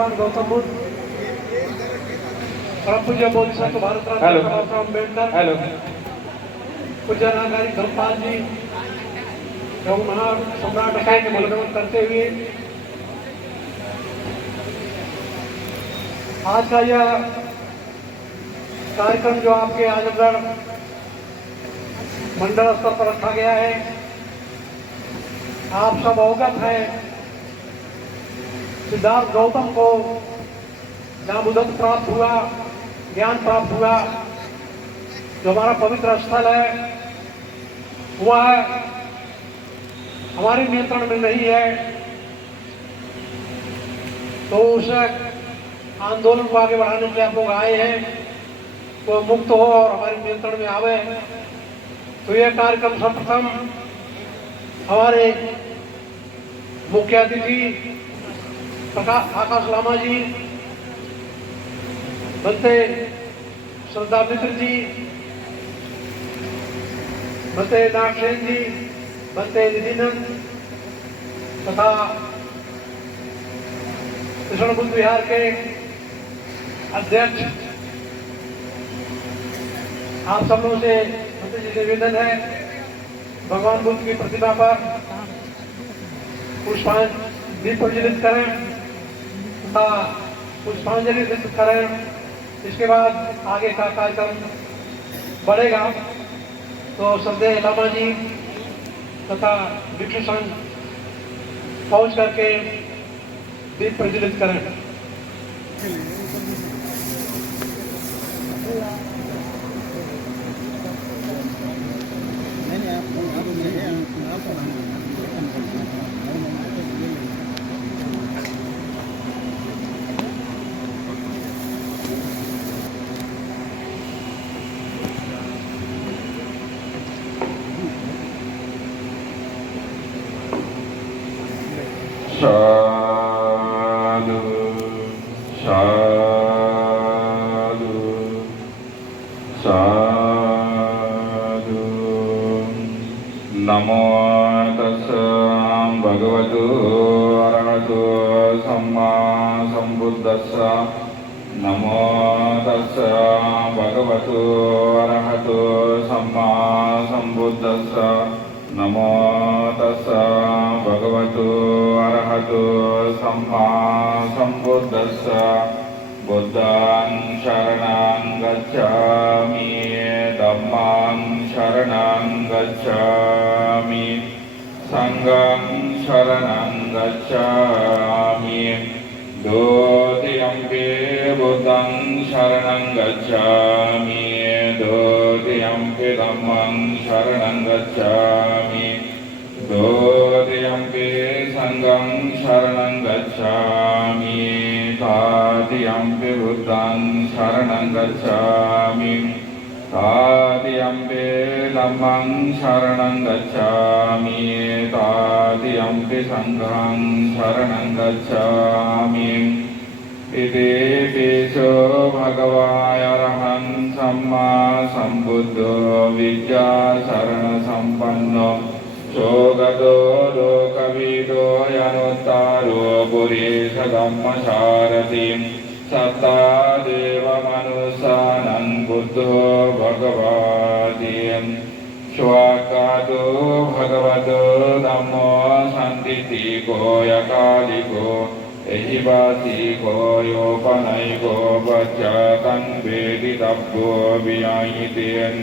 भगवान गौतम बुद्ध, परम पूज्य बोधिसत्व भारत रत्न डॉक्टर अम्बेडकर, पूज्य नागारी धर्मपाल जी, एवं महान सम्राट अशोक के मनोरंजन करते हुए आज का यह कार्यक्रम जो आपके आजमगढ़ मंडल स्तर पर रखा गया है, आप सब अवगत हैं सिद्धार्थ गौतम को जहाँ बुद्धत्व प्राप्त हुआ, ज्ञान प्राप्त हुआ, जो हमारा पवित्र स्थल है हुआ है, हमारे नियंत्रण में नहीं है, तो उस आंदोलन को आगे बढ़ाने के लिए आप लोग आए हैं, तो मुक्त हो और हमारे नियंत्रण में आवे। तो यह कार्यक्रम सर्वप्रथम हमारे मुख्य अतिथि आकाश लामा जी, बनते श्रद्धा मित्र जी, बनते नागसेन जी, बनते निधिनंद तथा कृष्ण बुद्ध विहार के अध्यक्ष, आप सब लोगों से जी निवेदन है भगवान बुद्ध की प्रतिमा पर पुष्पांजलि प्रज्वलित करें तथा पुष्पांजलि अर्पित करें। इसके बाद आगे का कार्यक्रम बढ़ेगा। तो श्रद्धेय लामा जी तथा भिक्षु संघ पहुंच करके दीप प्रज्वलित करें। साधु साधु साधु। नमो तस्सै भगवतो अरहतो सम्मा सम्बुद्दस्सै। नमो तस्सै भगवतो अरहतो सम्मा सम्बुद्दस्सै। नमो तस्सै भगवतो अरहतो सम्मा सम्बुद्दस्सै। बुद्धं शरणं गच्छामि, धम्मं शरणं गच्छामि, संघं शरणं गच्छामि। द्वितीयम्पि बुद्धं शरणं गच्छामि, द्वितीयम्पि धम्मं शरणं गच्छामि, द्वितीयम्पि संघं शरणं गच्छामि, तृतीयम्पि बुद्धं शरणं गच्छामि, तृतीयम्पि धम्मं शरणं गच्छामि, तृतीयम्पि संघं शरणं गच्छामि। इति भगवान् अरहं सम्मा सम्बुद्धो विद्याशरणसम्पन्नो सोगतो लोकविदो यनुत्तारो पुरीशधम्मसारथि सत्ता देवमनुष्यानं बुद्धो भगवति स्वाकातो भगवतो धम्मो सन्दितिको यकालिको एहिवासिको योपनैको वचकं वेदितव्यो वियायितेन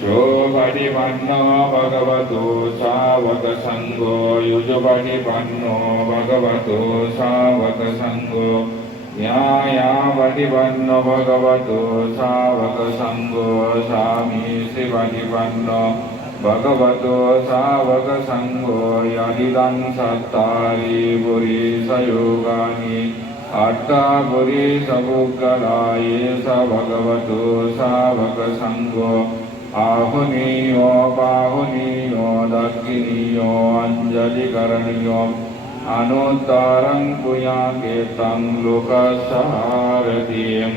सोपटिपन्नो भगवतो सावकसङ्घो युजपटिपन्नो भगवतो सावकसङ्घो न्यायापटिपन्नो भगवतो सावकसङ्घो सामीशिपटिपन्नो भगवतो सावकसङ्घो यदिदं सत्तारि पुरीशयोगानि अट्टा पुरीशपुग्गलाये स भगवतो सावकसङ्घो आहुनीयो बाहुनीयो दक्षिणीयो अंजलिकरणीयो अनुत्तरं पुयाकेतं लोकसहारथिं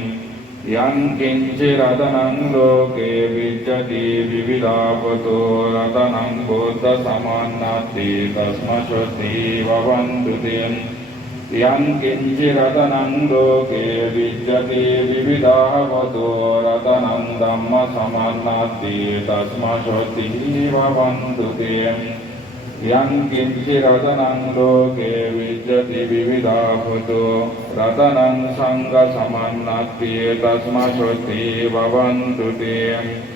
यं किञ्चिरतनं लोके विद्यते विविधापतो रतनं बुद्धसमन्नाति तस्मशुद्धि भवन्तु ते යං කිංචි රතනං ලෝකේ විච්ඡති විවිධාවතෝ රතනං ධම්ම සමන්නාති තස්මාසෝති වවන්තු තේ යං කිංචි රතනං ලෝකේ විච්ඡති විවිධාවතෝ රතනං සංඝ සමන්නාති තස්මාසෝති වවන්තු තේ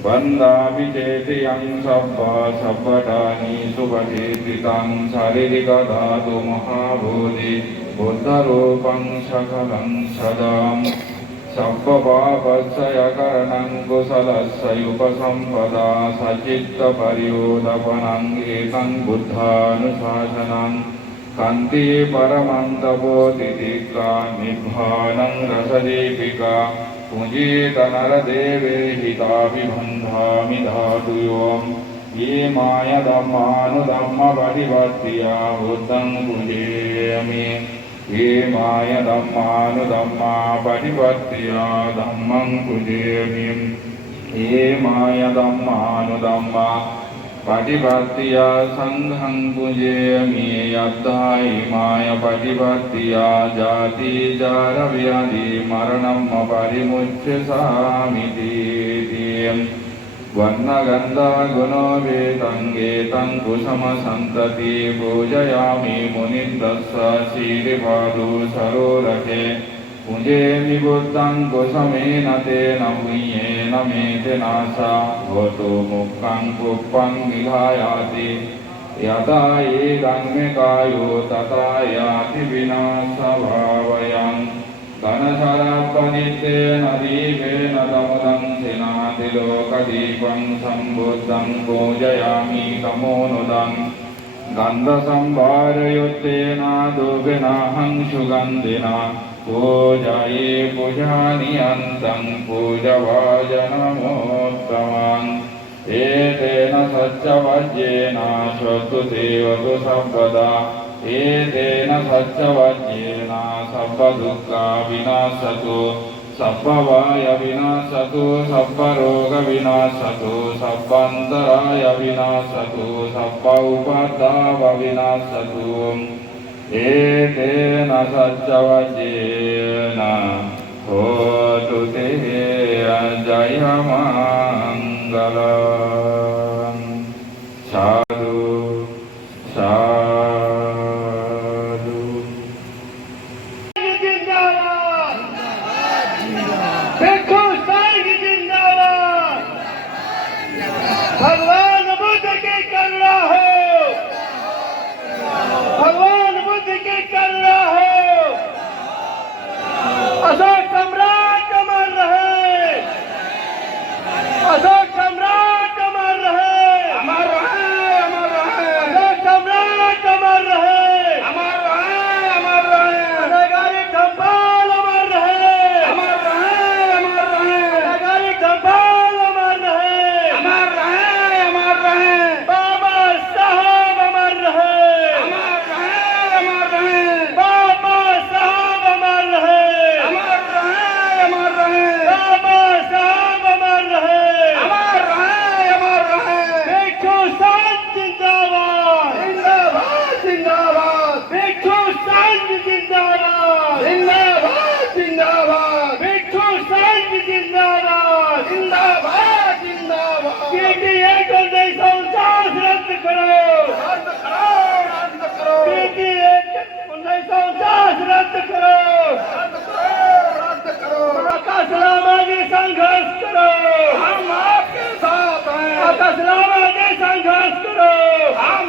වන්දාමි චේතියං සබ්බා සබ්බඨානි සුභදීතිතං ශාරීරික ධාතු මහා බෝධි බුද්ධ රූපං සකලං සදාම් සබ්බ පාපස්සය කරණං කුසලස්ස උපසම්පදා සචිත්ත පරියෝදපනං ඒකං බුද්ධානුශාසනං කන්ති පරමන්ත බෝධිතික්ඛා නිබ්බානං රසදීපිකා පුඤ්ජේත නර දේවේ හිතාවිභන්ධාමි ධාතුයෝ ये माय ධම්මානු ධම්ම පටිපත්තියා බුද්ධං පුඤ්ජේමි ये माय ධම්මානු ධම්මා පටිපත්තියා ධම්මං පුඤ්ජේමි ये माय ධම්මානු ධම්මා පටිපත්තියා සංඝං පුඤ්ජේමි යත්තායි මාය පටිපත්තියා ජාති ජාර ව්‍යාධි මරණම්ම පරිමුච්ඡසාමිති වන්න ගන්ධා ගුණෝ වේතං ඒතං කුසම සම්තති පූජයාමි මුනිද්දස්ස සීලපාදෝ සරෝරකේ පුඤ්ජේමි බුද්ධං කුසමේන තේන මුඤ්ඤේන මේතනාසා හෝතු මුක්ඛං කුප්පං විහායාති යතා ඒකං මේ කායෝ තථා යාති විනාශභාවයං ධනසරප්පනිත්තේන දීපේන තමදං සේනාති ලෝකදීපං සම්බුද්ධං පූජයාමි තමෝනුදං ගන්ධ සම්භාරයොත්තේන දුගනහං සුගන්ධිනා පූජයේ පූජානියන්තං පූජවාජනමෝත්තමං ඒතේන සච්චවජ්ජේන සොත්තු දේවතු සම්පදා ඒතේන සච්චවජ්ජේන සබ්බ දුක්ඛා විනාශතු සබ්බ වාය විනාශතු සබ්බ රෝග විනාශතු සබ්බන්තරාය විනාශතු සබ්බ උපද්දාව විනාශතු ඒතේන සච්චවජ්ජේන හෝතු තේ ජය මංගලං සාදු සාදු जिंदाबाद भिक्षु संघ जिंदाबाद भगवान बुद्ध की करुणा हो भगवान बुद्ध की करुणा हो अशोक सम्राट अमर रहे अशोक सम्राट अमर रहे अमर रहे अमर रहे अशोक सम्राट अमर रहे अमर रहे अमर रहे नगारी धम्पाल अमर रहे अमर रहे अमर रहे नगारी धम्पाल अमर रहे अमर रहे अमर रहे बाबा साहब अमर रहे अमर रहे अमर रहे बाबा साहब अमर रहे अमर रहे अमर रहे बाबा साहब अमर रहे अमर रहे अमर रहे भिक्षु संघ जिंदाबाद जिंदाबाद जिंदाबाद भिक्षु संघ जिंदाबाद जिंदाबाद जिंदाबाद भिक्षु संघ जिंदाबाद जिंदाबाद जिंदाबाद PTA 1949 रद्द करो PTA 1949 रद्द करो आकाशरामाजी संघर्ष करो हम आपके साथ हैं आकाशरामाजी संघर्ष करो हम